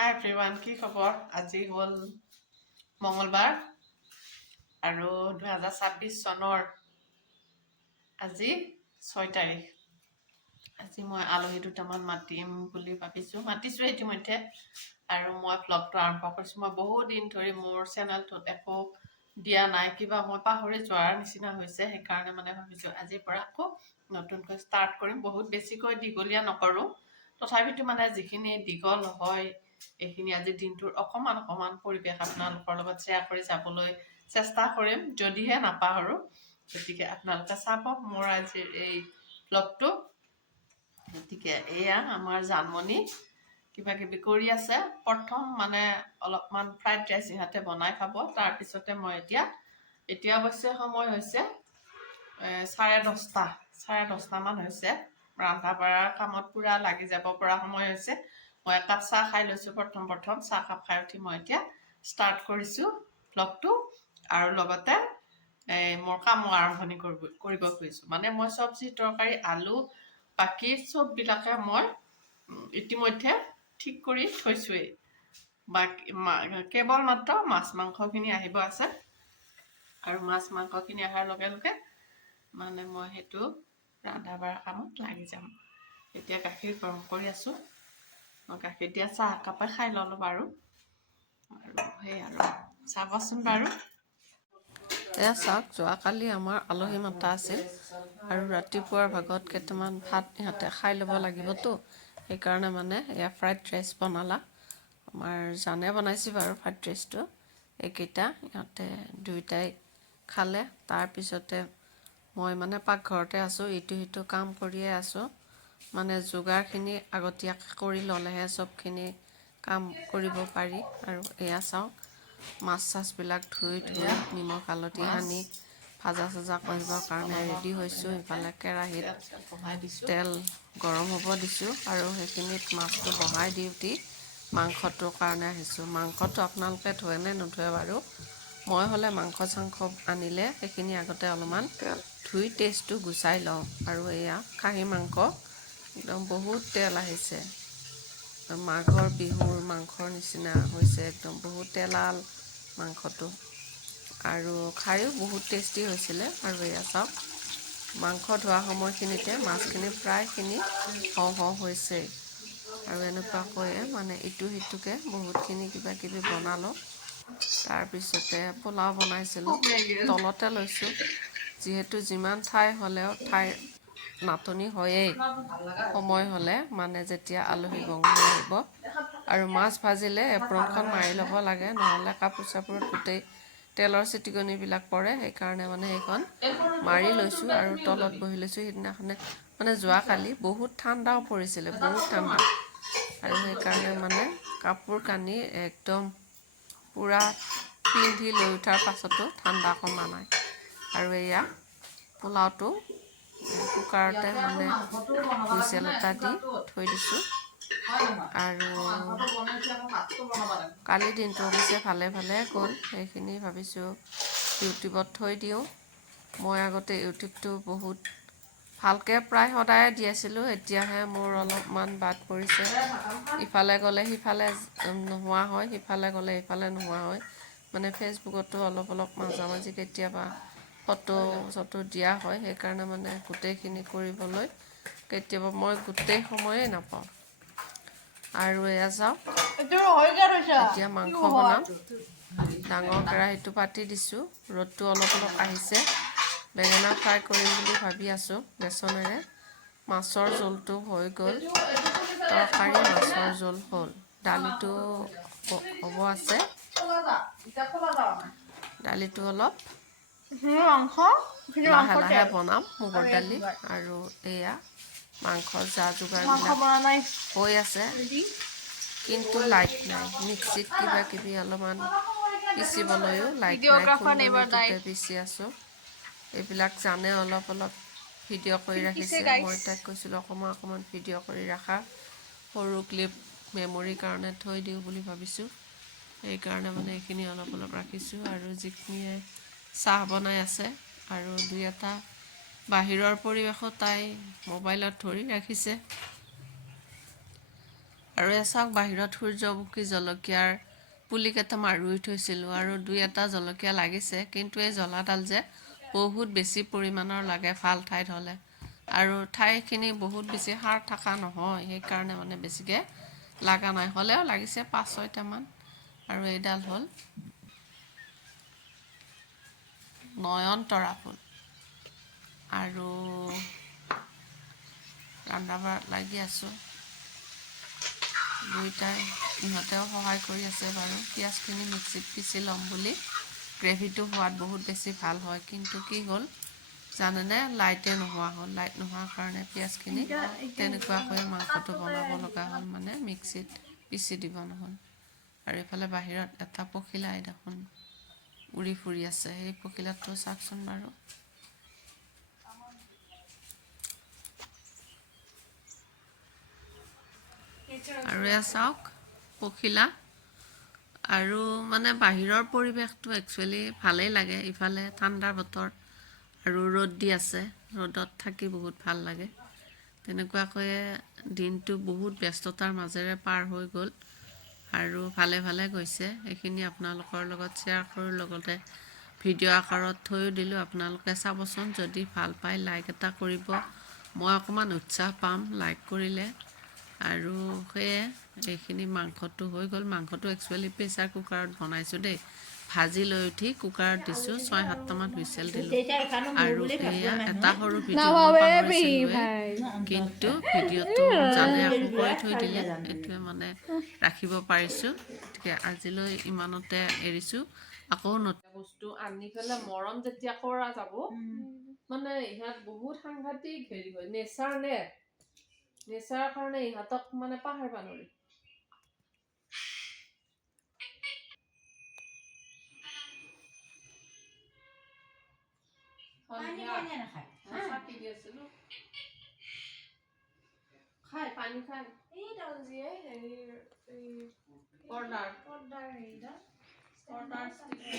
হাই everyone, কি খবৰ? আজি হ'ল মঙলবাৰ আৰু 2026 চনৰ আজি 6 তাৰিখ। আজি মই আলহী দুটামান মাতিম বুলি ভাবিছোঁ, মাতিছোঁ ইতিমধ্যে। আৰু মই ভ্লগটো আৰম্ভ কৰিছোঁ। মই বহুত দিন ধৰি মোৰ চেনেলটোত একো দিয়া নাই, কিবা মই পাহৰি যোৱাৰ নিচিনা হৈছে। সেইকাৰণে ভাবিছোঁ আজিৰ পৰা আকৌ নতুনকৈ ষ্টাৰ্ট কৰিম। বহুত বেছিকৈ দীঘলীয়া নকৰোঁ, তথাপিতো যিখিনি দীঘল হয় এইখিনি আজিৰ দিনটোৰ অকণমান পৰিৱেশ আপোনালোকৰ লগত শ্বেয়াৰ কৰি যাবলৈ চেষ্টা কৰিম, যদিহে নাপাহৰোঁ। গতিকে আপোনালোকে চাব মোৰ আজিৰ এই ভ্লগটো। গতিকে এয়া আমাৰ জানমণি কিবা কিবি কৰি আছে। প্ৰথম অলপমান ফ্ৰাইড ৰাইচ ইহঁতে বনাই খাব, তাৰপিছতে মই এতিয়া অৱশ্যে সময় হৈছে 10:30মান হৈছে। ৰন্ধা বঢ়াৰ কামত পূৰা লাগি যাব পৰা সময় হৈছে। মই একাপ চাহ খাই লৈছোঁ। প্ৰথম চাহকাপ খাই উঠি মই এতিয়া ষ্টাৰ্ট কৰিছোঁ ভ্লগটো। আৰু লগতে মোৰ কামো আৰম্ভণি কৰিব খুজিছোঁ। মই চব্জি তৰকাৰী আলু বাকী চববিলাকে মই ইতিমধ্যে ঠিক কৰি থৈছোঁৱেই। কেৱল মাত্ৰ মাছ মাংসখিনি আহিব আছে। আৰু মাছ মাংসখিনি অহাৰ লগে লগে মই সেইটো ৰন্ধা বঢ়া কামত লাগি যাম। এতিয়া গাখীৰ গৰম কৰি আছোঁ। মই গাখীৰ দিয়া চাহ একাপে খাই ল'লোঁ বাৰু। আৰু সেই চাবচোন বাৰু। এয়া চাওক, যোৱাকালি আমাৰ আলহী মাতা আছিল আৰু ৰাতিপুৱাৰ ভাগত কেইটামান ভাত ইহঁতে খাই ল'ব লাগিবতো। সেইকাৰণে এয়া ফ্ৰাইড ৰাইচ বনালা। আমাৰ জানে বনাইছে বাৰু ফ্ৰাইড ৰাইচটো। এইকেইটা ইহঁতে দুয়োটাই খালে। তাৰপিছতে মই পাকঘৰতে আছোঁ, ইটো সিটো কাম কৰিয়ে আছোঁ। যোগাৰখিনি আগতীয়াকৈ কৰি ল'লেহে চবখিনি কাম কৰিব পাৰি। আৰু এয়া চাওক, মাছ চাছবিলাক ধুই নিমখ হালধি সানি ভাজা চাজা কৰিবৰ কাৰণে ৰেডি হৈছোঁ। ইফালে কেৰাহীত তেল গৰম হ'ব দিছোঁ আৰু সেইখিনিত মাছটো বহাই দি মাংসটোৰ কাৰণে আহিছোঁ। মাংসটো আপোনালোকে ধুৱে নে নুধুৱে বাৰু? মই হ'লে মাংস চাংস আনিলে সেইখিনি আগতে অলপমান ধুই টেষ্টটো গুচাই লওঁ। আৰু এয়া খাহী মাংস, একদম বহুত তেল আহিছে। মাঘৰ বিহুৰ মাংসৰ নিচিনা হৈছে, একদম বহুত তেলাল মাংসটো। আৰু খায়ো বহুত টেষ্টি হৈছিলে। আৰু এয়া চাওক, মাংস ধোৱা সময়খিনিতে মাছখিনি প্ৰায়খিনি হওঁ হৈছে। আৰু এনেকুৱাকৈয়ে ইটো সিটোকৈ বহুতখিনি কিবা কিবি বনালোঁ। তাৰপিছতে পোলাও বনাইছিলোঁ, তলতে লৈছোঁ। যিহেতু যিমান ঠাই হ'লেও ঠাইৰ নাটনি হয়েই সময় হ'লে, যেতিয়া আলহী বন্ধু আহিব। আৰু মাছ ভাজিলে এপ্ৰনখন মাৰি ল'ব লাগে, নহ'লে কাপোৰ চাপোৰত গোটেই তেলৰ ছিটিকনিবিলাক পৰে। সেইকাৰণে সেইখন মাৰি লৈছোঁ আৰু তলত বহি লৈছোঁ। সিদিনাখনে যোৱাকালি বহুত ঠাণ্ডাও পৰিছিলে, বহুত ঠাণ্ডা। আৰু সেইকাৰণে কাপোৰ কানি একদম পূৰা পিন্ধি লৈ উঠাৰ পাছতো ঠাণ্ডা কমা নাই। আৰু এয়া পোলাওটো কুকাৰতে হুইচেল এটা দি থৈ দিছোঁ। আৰু কালি দিনটো অৱশ্যে ভালে গ'ল। সেইখিনি ভাবিছোঁ ইউটিউবত থৈ দিওঁ। মই আগতে ইউটিউবটো বহুত ভালকৈ প্ৰায় সদায়ে দি আছিলোঁ। এতিয়াহে মোৰ অলপমান বাদ পৰিছে। ইফালে গ'লে সিফালে নোহোৱা হয়, সিফালে গ'লে ইফালে নোহোৱা হয়। ফেচবুকতো অলপ মাজে মাজে কেতিয়াবা ফটো চটো দিয়া হয়। সেইকাৰণে গোটেইখিনি কৰিবলৈ কেতিয়াবা মই গোটেই সময়ে নাপাওঁ। আৰু এয়া চাওক, এতিয়া মাংস বনাম। ডাঙৰ কেৰাহীটো পাতি দিছোঁ, ৰ'দটো অলপ আহিছে। বেঙেনা ফ্ৰাই কৰিম বুলি ভাবি আছোঁ বেচনেৰে। মাছৰ জোলটো হৈ গ'ল, তৰকাৰী মাছৰ জোল হ'ল। দালিটো হ'ব আছে। দালিটো অলপ লাহে লাহে বনাম, মুগৰ দালি। আৰু এয়া মাংসৰ যা যোগাৰবিলাক হৈ আছে, কিন্তু লাইট নাই। মিক্সিত কিবা কিবি অলপমান পিচিবলৈও লাইট নাই, খুন্দনিটোতে পিচি আছোঁ। এইবিলাক জানে অলপ ভিডিঅ' কৰি ৰাখিছে। মই তাইক কৈছিলোঁ অকণমান ভিডিঅ' কৰি ৰাখা, সৰু ক্লিপ মেমৰিৰ কাৰণে থৈ দিওঁ বুলি ভাবিছোঁ। সেইকাৰণে এইখিনি অলপ ৰাখিছোঁ। আৰু যিখিনিয়ে চাহ বনাই আছে আৰু দুই এটা বাহিৰৰ পৰিৱেশো তাই মোবাইলত ধৰি ৰাখিছে। আৰু চাওক বাহিৰত সূৰ্যমুখী জলকীয়াৰ পুলি কেইটামান ৰুই থৈছিলোঁ আৰু 2-এটা জলকীয়া লাগিছে, কিন্তু এই জ্বলাডাল যে বহুত বেছি পৰিমাণৰ লাগে ভাল ঠাইত হ'লে, আৰু ঠাইখিনি বহুত বেছি সাৰ থকা নহয়, সেইকাৰণে মানে বেছিকৈ লগা নাই। হ'লেও লাগিছে 5-6টামান। আৰু এইডাল হ'ল নয়নতৰা ফুল। আৰু ৰন্ধা বঢ়াত লাগি আছোঁ, দুইটাই ইহঁতেও সহায় কৰি আছে বাৰু। পিঁয়াজখিনি মিক্সিত পিচি ল'ম বুলি, গ্ৰেভিটো সোৱাদ বহুত বেছি ভাল হয়, কিন্তু কি হ'ল জানেনে, লাইটে নোহোৱা হ'ল। লাইট নোহোৱাৰ কাৰণে পিঁয়াজখিনি তেনেকুৱাকৈ মাংসটো বনাব লগা হ'ল, মানে মিক্সিত পিচি দিব নহ'ল। আৰু এইফালে বাহিৰত এটা পখিলাই দেখোন উৰি ফুৰি আছে, সেই পখিলাটো চাওকচোন বাৰু। আৰু এয়া চাওক পখিলা। আৰু মানে বাহিৰৰ পৰিৱেশটো একচুৱেলি ভালেই লাগে, ইফালে ঠাণ্ডাৰ বতৰ আৰু ৰ'দ দি আছে, ৰ'দত থাকি বহুত ভাল লাগে। তেনেকুৱাকৈয়ে দিনটো বহুত ব্যস্ততাৰ মাজেৰে পাৰ হৈ গ'ল আৰু ভালে ভালে গৈছে। এইখিনি আপোনালোকৰ লগত শ্বেয়াৰ কৰোঁ, লগতে ভিডিঅ' আকাৰত থৈও দিলোঁ, আপোনালোকে চাবচোন। যদি ভাল পায় লাইক এটা কৰিব, মই অকণমান উৎসাহ পাম লাইক কৰিলে। আৰু সেয়ে এইখিনি মাংসটো হৈ গ'ল। মাংসটো একচুৱেলি প্ৰেছাৰ কুকাৰত বনাইছোঁ দেই, ভাজি লৈ উঠি কুকাৰত দিছোঁ, 6-7টামান হুইচেল দিলোঁ। আৰু এয়া এটা সৰু ভিডিঅ' মই পাহৰিছিলোঁ, কিন্তু ভিডিঅ'টো জানে আকৌ কৰি থৈ দিলে, এইটোৱে মানে ৰাখিব পাৰিছোঁ। গতিকে আজিলৈ ইমানতে এৰিছোঁ। আকৌ নতুন বস্তু আনি পেলাই মৰম যেতিয়া কৰা যাব, মানে ইহঁত বহুত সাংঘাতিক হেৰি হয়, নেচাৰৰ কাৰণে ইহঁতক মানে পাহৰিব নোৱাৰি। খাই পানী খাই এইডাল যিয়ে হেৰি পৰ্দাৰ ষ্টিক